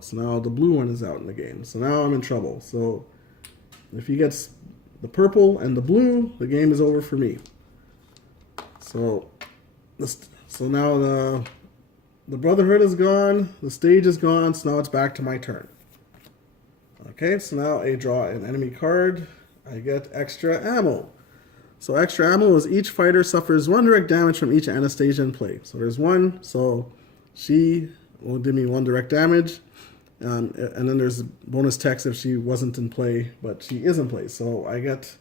So now the blue one is out in the game. So now I'm in trouble. So if he gets the purple and the blue, the game is over for me. So now the Brotherhood is gone, the stage is gone, so now it's back to my turn. Okay, so now I draw an enemy card. I get extra ammo. So extra ammo is each fighter suffers 1 direct damage from each Anastasia in play. So there's 1, so she will give me 1 direct damage. And then there's bonus text if she wasn't in play, but she is in play. So I get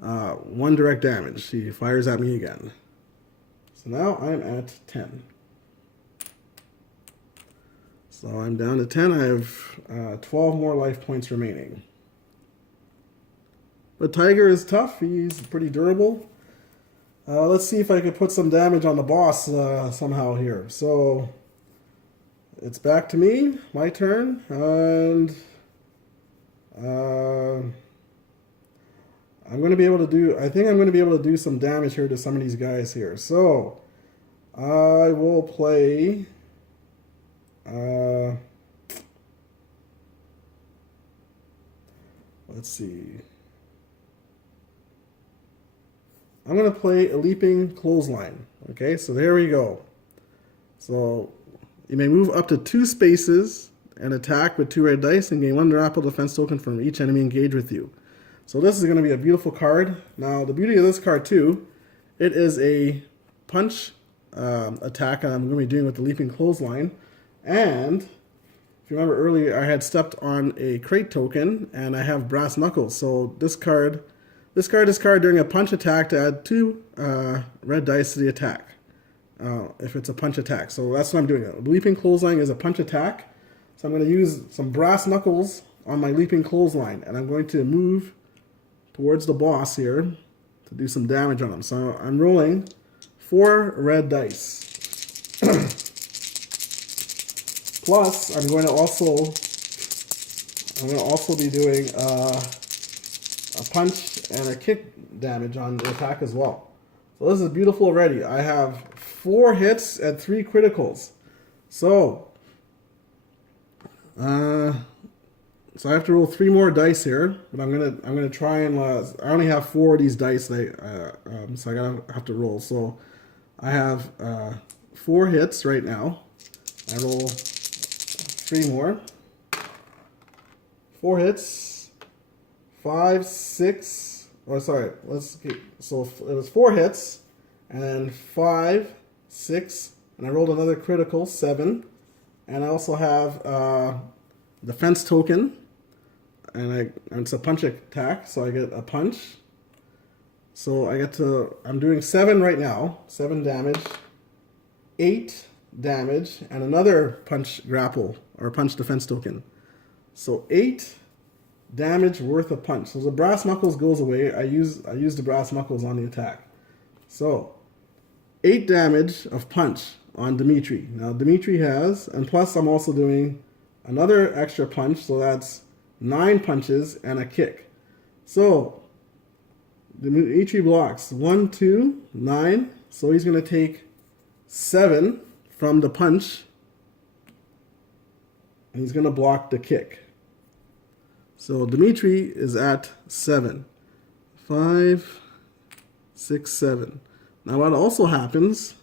1 direct damage. She fires at me again. So now I'm at 10. So I'm down to 10. I have 12 more life points remaining. But Tiger is tough. He's pretty durable. Let's see if I could put some damage on the boss somehow here. So it's back to me, my turn, and I'm going to be able to do, I think I'm going to be able to do some damage here to some of these guys here. So I will play, let's see. I'm going to play a leaping clothesline. Okay, so there we go. So you may move up to 2 spaces and attack with 2 red dice and gain 1 grapple defense token from each enemy engaged with you. So this is going to be a beautiful card. Now the beauty of this card too, it is a punch attack I'm going to be doing with the leaping clothesline. And if you remember earlier, I had stepped on a crate token and I have brass knuckles. So this card discard during a punch attack to add 2 red dice to the attack. If it's a punch attack. So that's what I'm doing. Leaping clothesline is a punch attack. So I'm going to use some brass knuckles on my leaping clothesline. And I'm going to move towards the boss here to do some damage on him. So I'm rolling 4 red dice. Plus, I'm going to also be doing a punch and a kick damage on the attack as well. So this is beautiful already. I have 4 hits and 3 criticals. So I have to roll 3 more dice here, but I'm gonna try and I only have 4 of these dice, so I have to roll. So I have 4 hits right now. I roll 3 more. 4 hits, 5, 6. Oh, sorry. So it was 4 hits, and 5, 6, and I rolled another critical 7, and I also have defense token, and it's a punch attack, so I get a punch. So I'm doing 7 right now, 7 damage, 8 damage, and another punch grapple or punch defense token. So 8 damage worth of punch. So the brass knuckles goes away. I use the brass knuckles on the attack. So 8 damage of punch on Dimitri. Now Dimitri has, and plus I'm also doing another extra punch, so that's 9 punches and a kick. So Dimitri blocks 1, 2, 9. So he's going to take 7 from the punch, and he's going to block the kick. So Dimitri is at 7. 5, 6, 7. Now what also happens,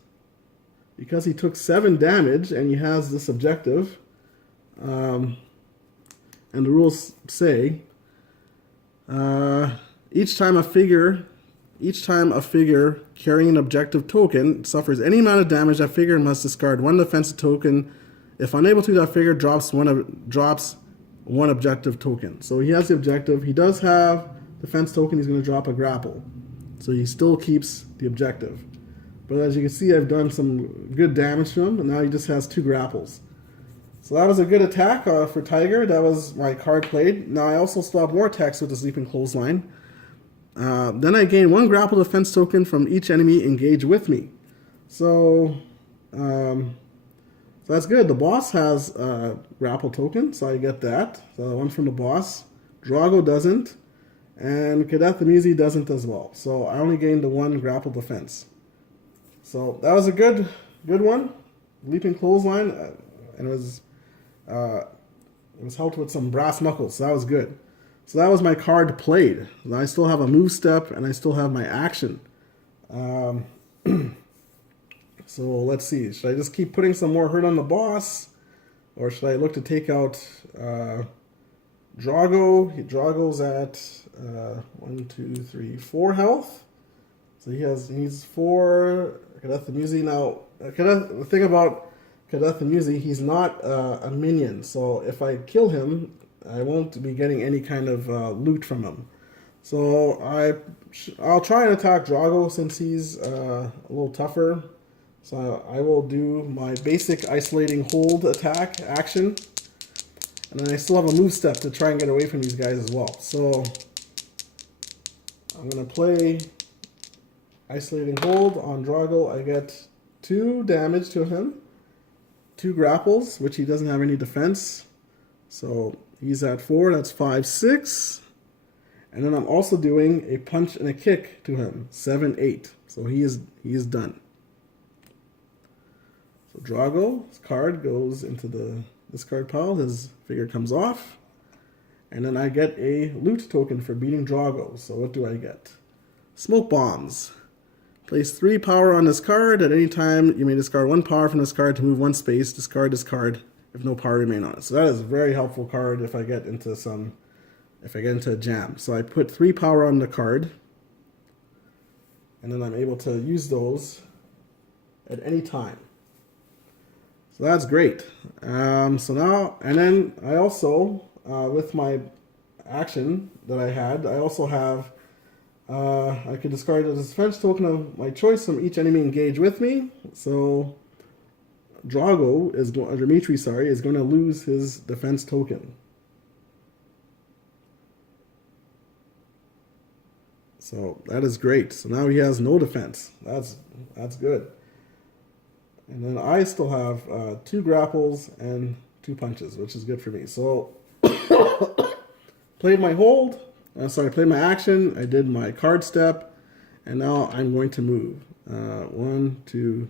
because he took 7 damage and he has this objective, and the rules say each time a figure carrying an objective token suffers any amount of damage, that figure must discard 1 defensive token. If unable to, that figure drops one objective token. So he has the objective. He does have defense token. He's going to drop a grapple. So he still keeps the objective. But as you can see, I've done some good damage to him, and now he just has 2 grapples. So that was a good attack for Tiger. That was my card played. Now I also still have more attacks with the Leaping Clothesline. Then I gain 1 grapple defense token from each enemy engaged with me. So that's good. The boss has a grapple token, so I get that. So one from the boss. Drago doesn't, and Cadet Themisi doesn't as well. So I only gained the 1 grapple defense. So that was a good one. Leaping Clothesline, and it was It was helped with some brass knuckles, so that was good. So that was my card played. I still have a move step, and I still have my action. So let's see. Should I just keep putting some more hurt on the boss? Or should I look to take out Drago? Drago's at 4 health. So he needs 4 Kadetha Musi. Now, the thing about Kadetha Musi, he's not a minion. So if I kill him, I won't be getting any kind of loot from him. So I'll try and attack Drago since he's a little tougher. So I will do my basic isolating hold attack action. And then I still have a move step to try and get away from these guys as well. So I'm going to play isolating hold on Drago. I get 2 damage to him, 2 grapples, which he doesn't have any defense. So he's at 4, that's 5, 6. And then I'm also doing a punch and a kick to him, 7, 8. So he is done. So Drago's card goes into the discard pile. His figure comes off. And then I get a loot token for beating Drago. So what do I get? Smoke bombs. Place 3 power on this card. At any time, you may discard 1 power from this card to move 1 space. Discard this card if no power remain on it. So that is a very helpful card if I get into a jam. So I put 3 power on the card. And then I'm able to use those at any time. So that's great. So now, and then I also, with my action that I had, I also have, I could discard a defense token of my choice from each enemy engaged with me. So Drago Dimitri, is going to lose his defense token. So that is great. So now he has no defense. That's good. And then I still have 2 grapples and 2 punches, which is good for me. So played my hold. Played my action. I did my card step, and now I'm going to move. 1, 2,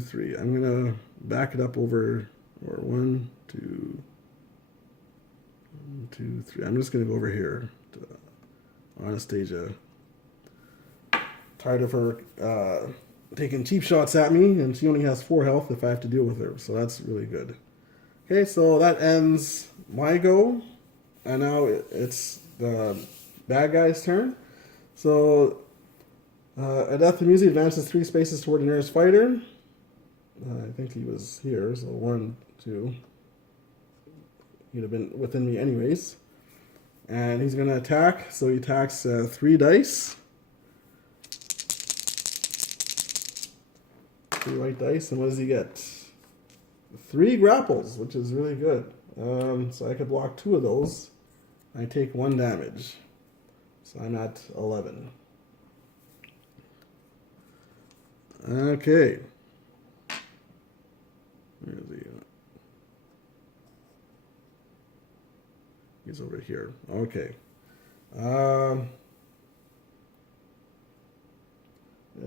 3. I'm gonna back it up over, or 1, 2, 1, 2, 3. I'm just gonna go over here to Anastasia. Tired of her taking cheap shots at me, and she only has 4 health if I have to deal with her, so that's really good. Okay, so that ends my go, and now it's the bad guy's turn. So Kadetha Musi advances 3 spaces toward the nearest fighter. I think he was here, so 1, 2. He'd have been within me anyways. And he's going to attack, so he attacks 3 dice. 3 white dice, and what does he get? 3 grapples, which is really good. So I could block 2 of those. I take 1 damage. So I'm at 11. Okay. Where is he? He's over here. Okay. At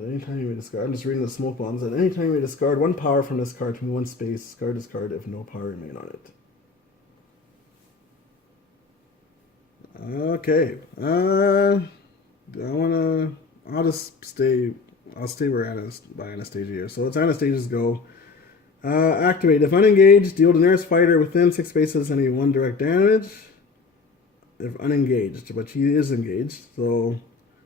any time you may discard, I'm just reading the smoke bombs. At any time you may discard 1 power from this card to move 1 space, discard this card if no power remain on it. Okay. I'll stay by Anastasia here. So it's Anastasia's go. Activate. If unengaged, deal to the nearest fighter within 6 spaces any 1 direct damage. If unengaged, but she is engaged. So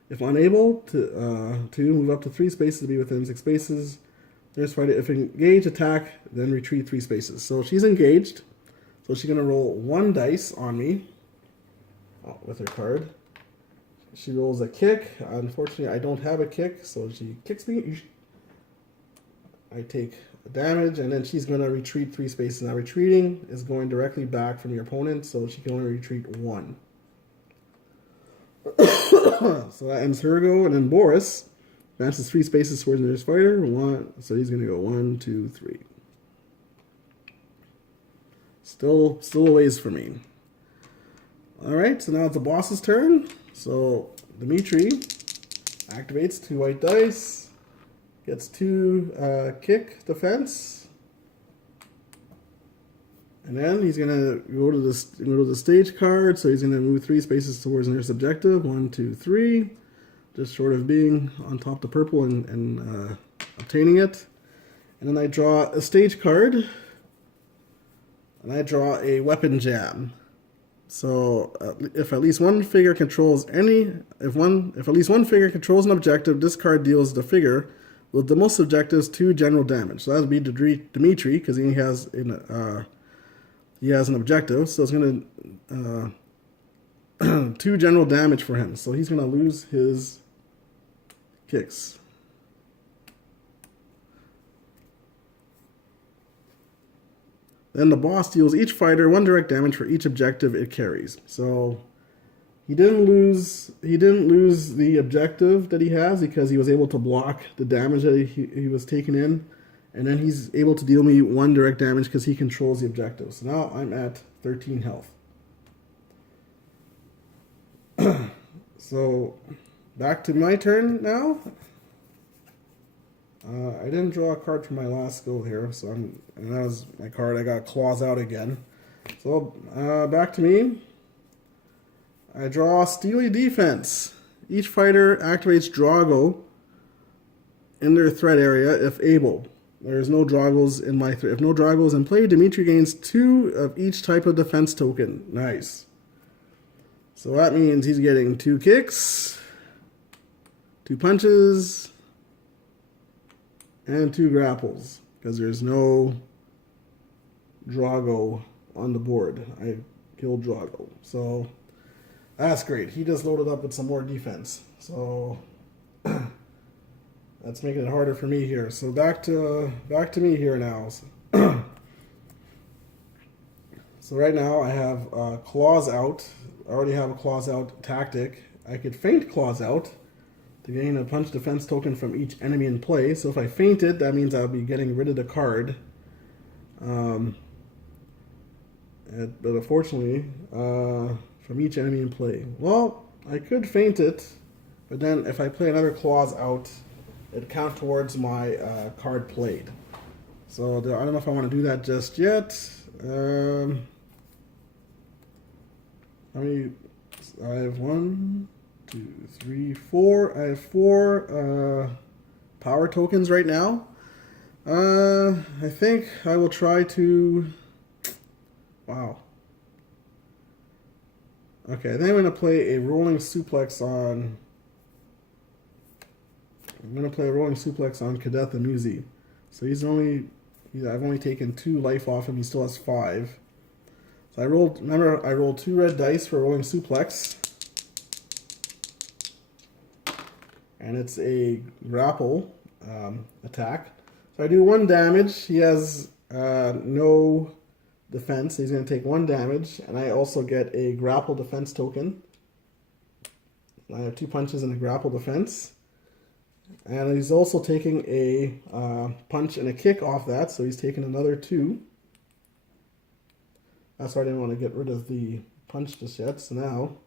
if unable to move up to 3 spaces to be within 6 spaces. Nearest fighter. If engaged, attack, then retreat 3 spaces. So she's engaged. So she's gonna roll 1 dice on me. With her card. She rolls a kick. Unfortunately, I don't have a kick, so she kicks me. I take damage, and then she's going to retreat 3 spaces. Now, retreating is going directly back from your opponent, so she can only retreat 1. So that ends her go, and then Boris advances 3 spaces towards the nearest fighter. 1, so he's going to go 1, 2, 3. Still a ways for me. Alright, so now it's the boss's turn. So Dimitri activates 2 white dice, gets 2 kick defense, And then he's gonna go to the stage card, so he's gonna move 3 spaces towards nearest objective. 1, 2, 3, just short of being on top of the purple and obtaining it. And then I draw a stage card, and I draw a weapon jam. So if at least one figure controls if at least one figure controls an objective, this card deals the figure with the most objectives 2 general damage. So that would be Dimitri, because he has an objective. So it's going to 2 general damage for him. So he's going to lose his kicks. Then the boss deals each fighter 1 direct damage for each objective it carries. So he didn't lose the objective that he has because he was able to block the damage that he was taking in. And then he's able to deal me 1 direct damage because he controls the objective. So now I'm at 13 health. So back to my turn now. I didn't draw a card for my last go here, and that was my card. I got Claws Out again. So back to me. I draw Steely Defense. Each fighter activates Drago in their threat area if able. There's no Dragos in my threat. If no Dragos in play, Dimitri gains 2 of each type of defense token. Nice. So that means he's getting 2 kicks, 2 punches, and 2 grapples, because there's no Drago on the board. I killed Drago. So that's great. He just loaded up with some more defense. So that's making it harder for me here. So back to me here now. So right now I have Claws Out. I already have a Claws Out tactic. I could feint Claws Out to gain a punch defense token from each enemy in play. So if I fainted, that means I'll be getting rid of the card. But unfortunately, from each enemy in play. Well, I could feint it, but then if I play another Claws Out, it counts towards my card played. So I don't know if I want to do that just yet. How many? I have 1, 2, 3, 4. I have 4 power tokens right now. I think I will try to. Wow. Okay, I think I'm going to play a rolling suplex on. I'm going to play a rolling suplex on Kadeth Amuzi. So I've only taken 2 life off him. He still has 5. So I rolled 2 red dice for a rolling suplex. And it's a grapple attack. So I do 1 damage. He has no defense. He's going to take 1 damage. And I also get a grapple defense token. I have 2 punches and a grapple defense. And he's also taking a punch and a kick off that. So he's taking another 2. That's why I didn't want to get rid of the punch just yet. So now,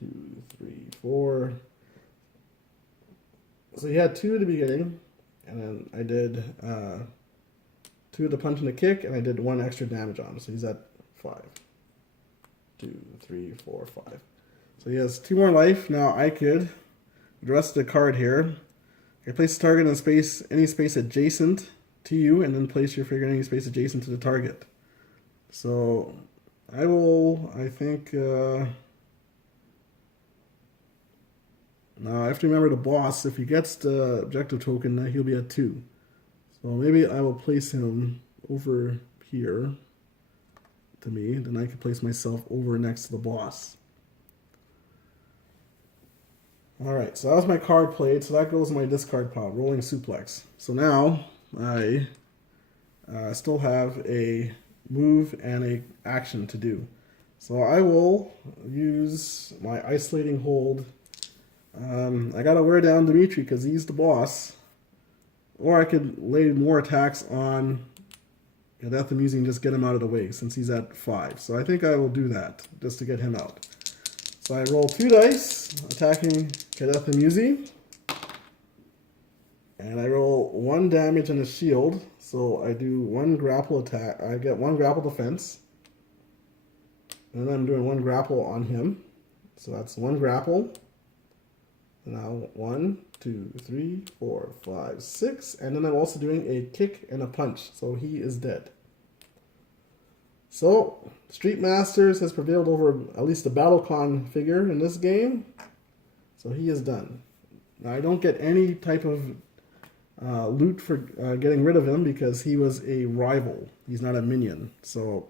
2, 3, 4. So he had 2 at the beginning, and then I did 2 of the punch and the kick, and I did 1 extra damage on him. So he's at 5. 2, 3, 4, 5. So he has 2 more life. Now I could, the rest of the card here, I place the target in any space adjacent to you, and then place your figure in any space adjacent to the target. So I will, I think, now I have to remember the boss. If he gets the objective token, he'll be at 2. So maybe I will place him over here to me. Then I can place myself over next to the boss. Alright, so that was my card played. So that goes in my discard pile, rolling suplex. So now I still have a move and a action to do. So I will use my isolating hold. I gotta wear down Dimitri because he's the boss. Or I could lay more attacks on Kadeth Amuzi and just get him out of the way since he's at 5. So I think I will do that just to get him out. So I roll 2 dice attacking Kadeth Amuzi. And I roll 1 damage and a shield. So I do 1 grapple attack. I get 1 grapple defense. And then I'm doing 1 grapple on him. So that's 1 grapple. Now 1, 2, 3, 4, 5, 6. And then I'm also doing a kick and a punch. So he is dead. So Street Masters has prevailed over at least the BattleCon figure in this game. So he is done. Now I don't get any type of loot for getting rid of him because he was a rival. He's not a minion. So,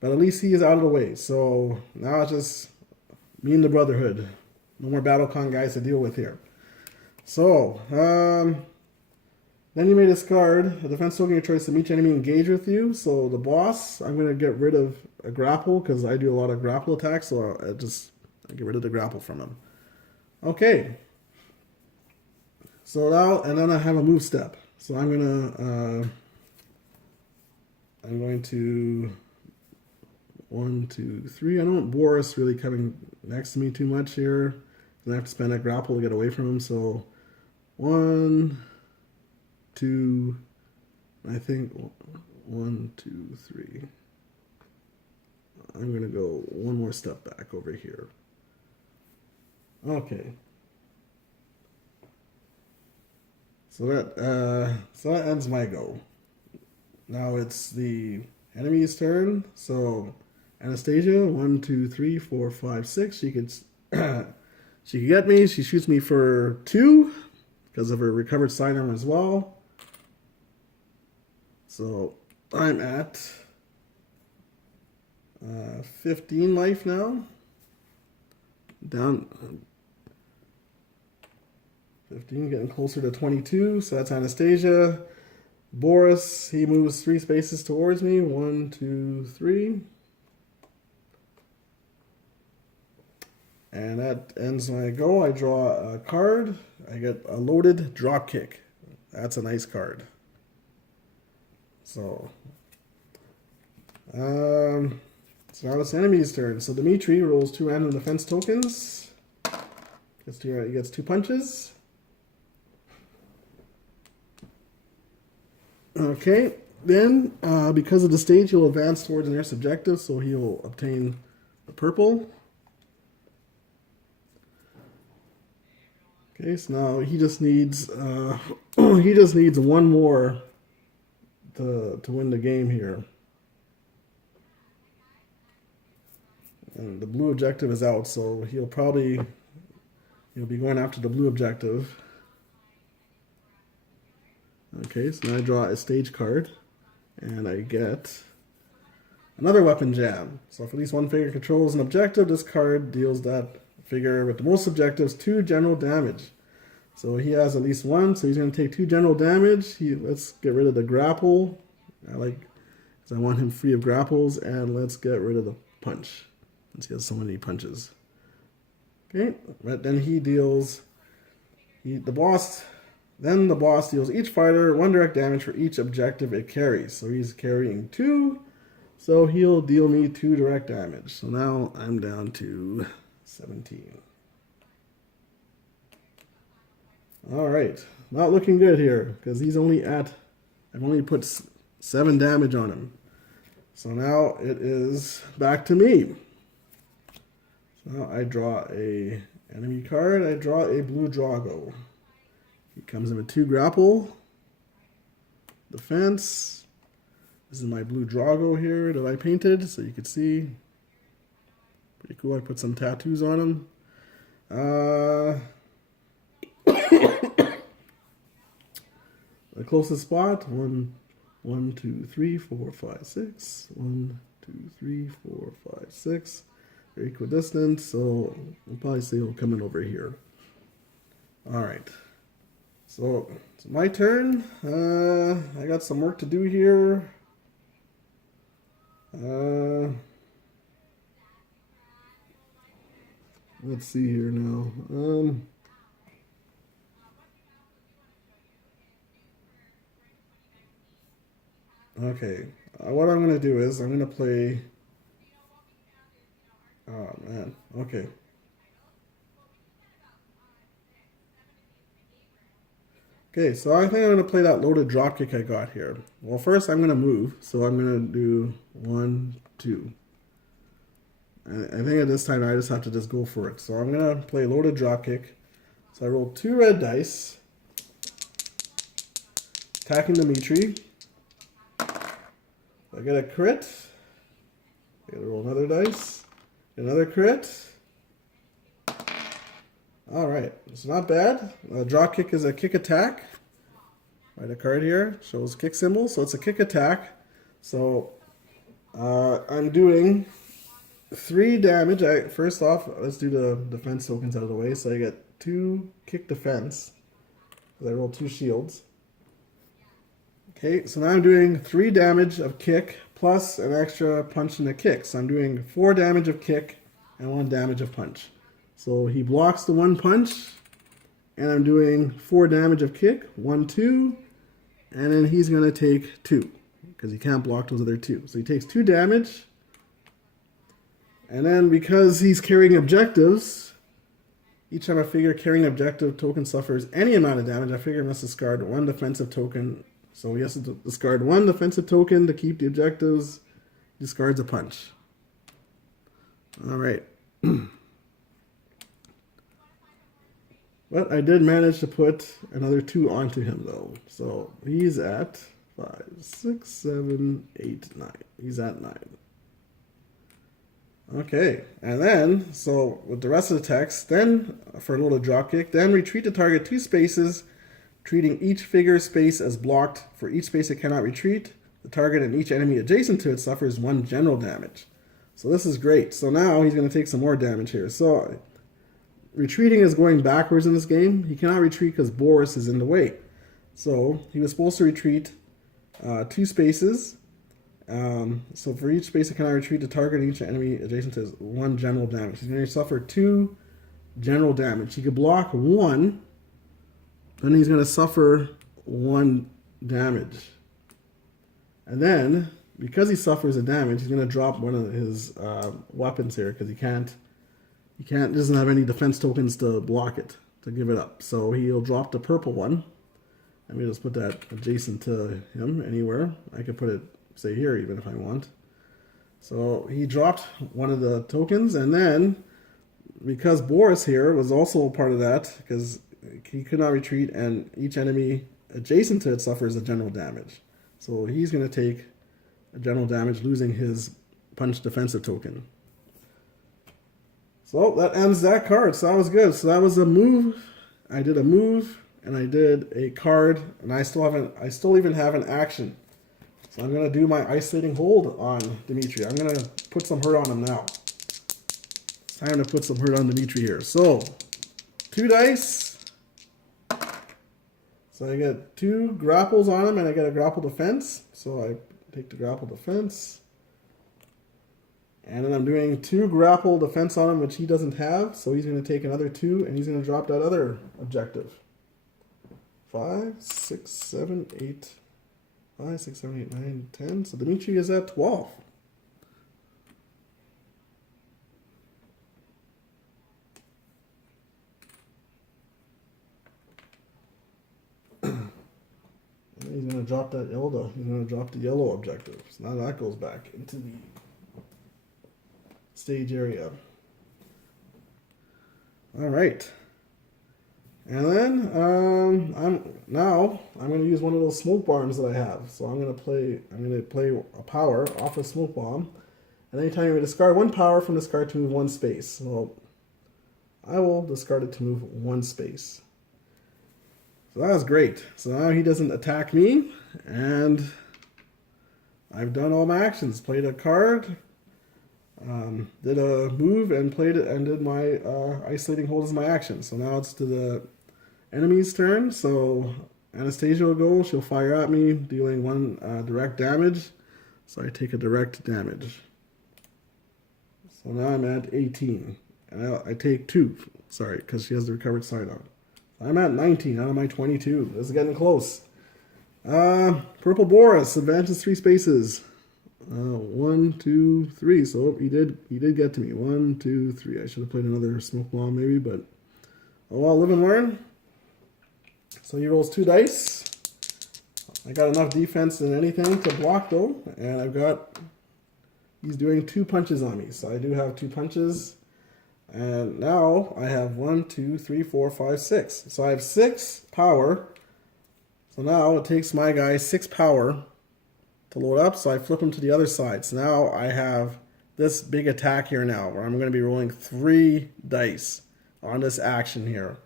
but at least he is out of the way. So now it's just me and the Brotherhood. No more BattleCon guys to deal with here. So, then you may discard a defense token of your choice to each enemy engage with you. So the boss, I'm going to get rid of a grapple because I do a lot of grapple attacks. So I get rid of the grapple from him. Okay. So now, and then I have a move step. So I'm going to 1, 2, 3. I don't want Boris really coming next to me too much here. I have to spend a grapple to get away from him. So 1, 2, I think 1, 2, 3. I'm gonna go 1 more step back over here. Okay. So that ends my go. Now it's the enemy's turn. So Anastasia, 1, 2, 3, 4, 5, 6. She could she could get me. She shoots me for 2 because of her recovered sidearm as well. So I'm at 15 life now. Down 15, getting closer to 22. So that's Anastasia. Boris, he moves 3 spaces towards me. 1, 2, 3. And that ends my go. I draw a card. I get a loaded drop kick. That's a nice card. So, so now it's the enemy's turn. So Dimitri rolls 2 random defense tokens. He gets 2 punches. Okay, then because of the stage, he'll advance towards the nearest objective, so he'll obtain the purple. Okay, so now he just needs 1 more to win the game here. And the blue objective is out, so he'll be going after the blue objective. Okay, so now I draw a stage card, and I get another weapon jam. So if at least 1 figure controls an objective, this card deals that figure with the most objectives 2 general damage. So he has at least 1, so he's going to take 2 general damage. Let's get rid of the grapple. Because I want him free of grapples, and let's get rid of the punch, since he has so many punches. Okay, but then the boss deals each fighter 1 direct damage for each objective it carries. So he's carrying 2, so he'll deal me 2 direct damage. So now I'm down to 17. All right, not looking good here because I've only put 7 damage on him. So now it is back to me. So now I draw a enemy card. I draw a blue Drago. He comes in with 2 grapple, defense. This is my blue Drago here that I painted, so you can see. Pretty cool. I put some tattoos on him. The closest spot, 1, 2, 3, 4, 5, 6. 1, 2, 3, 4, 5, 6. They're equidistant, so I'll probably say he'll come in over here. All right. So it's my turn. I got some work to do here. Let's see here now. Okay. What I'm going to do is I'm going to play... Oh, man. Okay. Okay, so I think I'm going to play that loaded dropkick I got here. Well, first I'm going to move, so I'm going to do 1, 2. I think at this time I just have to just go for it. So I'm going to play loaded dropkick. So I roll 2 red dice, attacking Dimitri. I get a crit. I gotta roll another dice, another crit. All right, it's not bad. Drop kick is a kick attack. Write a card here, shows kick symbol, so it's a kick attack. So I'm doing 3 damage. First off, let's do the defense tokens out of the way. So I get 2 kick defense. I roll 2 shields. Okay, so now I'm doing 3 damage of kick plus an extra punch and a kick. So I'm doing 4 damage of kick and 1 damage of punch. So he blocks the 1 punch, and I'm doing 4 damage of kick, 1, 2, and then he's going to take 2, because he can't block those other 2. So he takes 2 damage, and then because he's carrying objectives, each time I figure carrying objective token suffers any amount of damage, I figure I must discard 1 defensive token. So he has to discard 1 defensive token to keep the objectives, discards a punch. All right. But I did manage to put another 2 onto him, though. So he's at 5, 6, 7, 8, 9. He's at 9. Okay, and then, so with the rest of the text, then for a little dropkick, then retreat to target 2 spaces, treating each figure space as blocked. For each space it cannot retreat, the target and each enemy adjacent to it suffers 1 general damage. So this is great. So now he's going to take some more damage here. So retreating is going backwards in this game. He cannot retreat because Boris is in the way. So he was supposed to retreat 2 spaces. So for each space it cannot retreat, the target and each enemy adjacent to it 1 general damage. He's going to suffer 2 general damage. He could block 1, then he's going to suffer 1 damage. And then, because he suffers a damage, he's going to drop one of his weapons here because he doesn't have any defense tokens to block it, to give it up. So he'll drop the purple one. Let me just put that adjacent to him anywhere. I could put it, say, here even if I want. So he dropped one of the tokens, and then because Boris here was also part of that, because he could not retreat and each enemy adjacent to it suffers a general damage. So he's going to take a general damage, losing his punch defensive token. So that ends that card. So that was good. So that was a move. I did a move and I did a card, and I still even have an action. So I'm gonna do my isolating hold on Dimitri. I'm gonna put some hurt on him now. It's time to put some hurt on Dimitri here. So 2 dice. So I get 2 grapples on him and I get a grapple defense. So I take the grapple defense. And then I'm doing 2 grapple defense on him, which he doesn't have. So he's going to take another 2, and he's going to drop that other objective. 5, 6, 7, 8. 5, 6, 7, 8, 9, 10. So Dimitri is at 12. He's going to drop that yellow. He's going to drop the yellow objective. So now that goes back into the stage area. All right, and then I'm going to use one of those smoke bombs that I have. So I'm going to play a power off a smoke bomb, and anytime you discard 1 power from this card to move 1 space. So I will discard it to move 1 space. So that was great. So now he doesn't attack me, and I've done all my actions. Played a card. Did a move and played it and did my isolating hold as my action. So now it's to the enemy's turn. So Anastasia will go. She'll fire at me, dealing 1 direct damage. So I take a direct damage. So now I'm at 18. And I take 2. Sorry, because she has the recovered side on. I'm at 19 out of my 22. This is getting close. Purple Boris advances 3 spaces. 1, 2, 3. So he did get to me. 1, 2, 3. I should have played another smoke bomb maybe, but oh well, live and learn. So he rolls 2 dice. I got enough defense and anything to block though, and he's doing 2 punches on me. So I do have 2 punches. And now I have 1, 2, 3, 4, 5, 6. So I have 6 power. So now it takes my guy 6 power to load up. So I flip him to the other side. So now I have this big attack here now, where I'm going to be rolling 3 dice on this action here.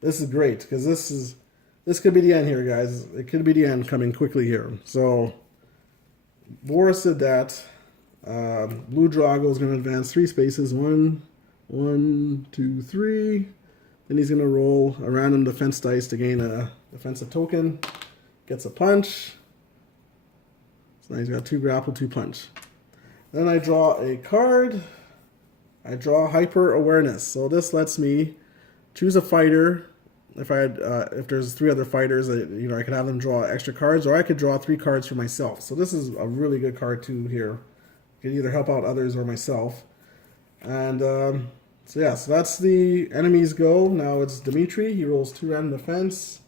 This is great, because this could be the end here, guys. It could be the end coming quickly here. So Boris did that. Blue Drago is going to advance 3 spaces. 1, 2, 3. Then he's going to roll a random defense dice to gain a defensive token. Gets a punch. So now he's got 2 grapple, 2 punch. Then I draw a card. I draw Hyper Awareness. So this lets me choose a fighter. If there's 3 other fighters, I could have them draw extra cards, or I could draw 3 cards for myself. So this is a really good card too here. It can either help out others or myself. And so yeah, so that's the enemy's go. Now it's Dimitri. He rolls 2 random defense.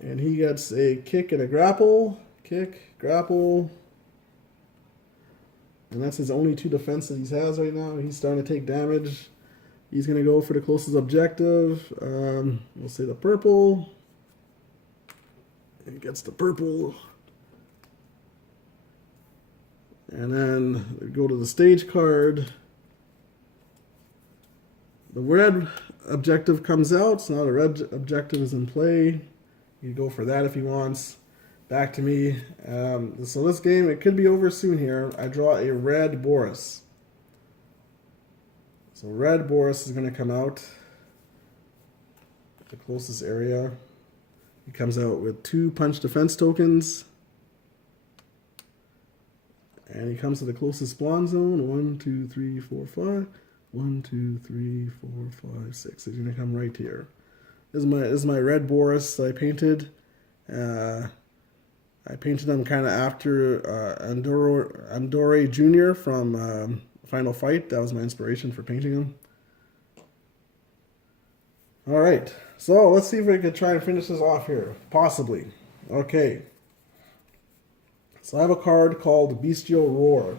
And he gets a kick and a grapple. Kick, grapple. And that's his only 2 defense that he has right now. He's starting to take damage. He's going to go for the closest objective. We'll say the purple. He gets the purple. And then go to the stage card. The red objective comes out, so now the red objective is in play. You go for that if he wants. Back to me. So this game, it could be over soon here. I draw a red Boris. So red Boris is going to come out. The closest area. He comes out with 2 punch defense tokens. And he comes to the closest spawn zone. 1, 2, 3, 4, 5. 1, 2, 3, 4, 5, 6. He's going to come right here. This is my red Boris that I painted. I painted him kind of after Andore Jr. from Final Fight. That was my inspiration for painting him. All right. So let's see if we can try and finish this off here. Possibly. Okay. So I have a card called Bestial Roar.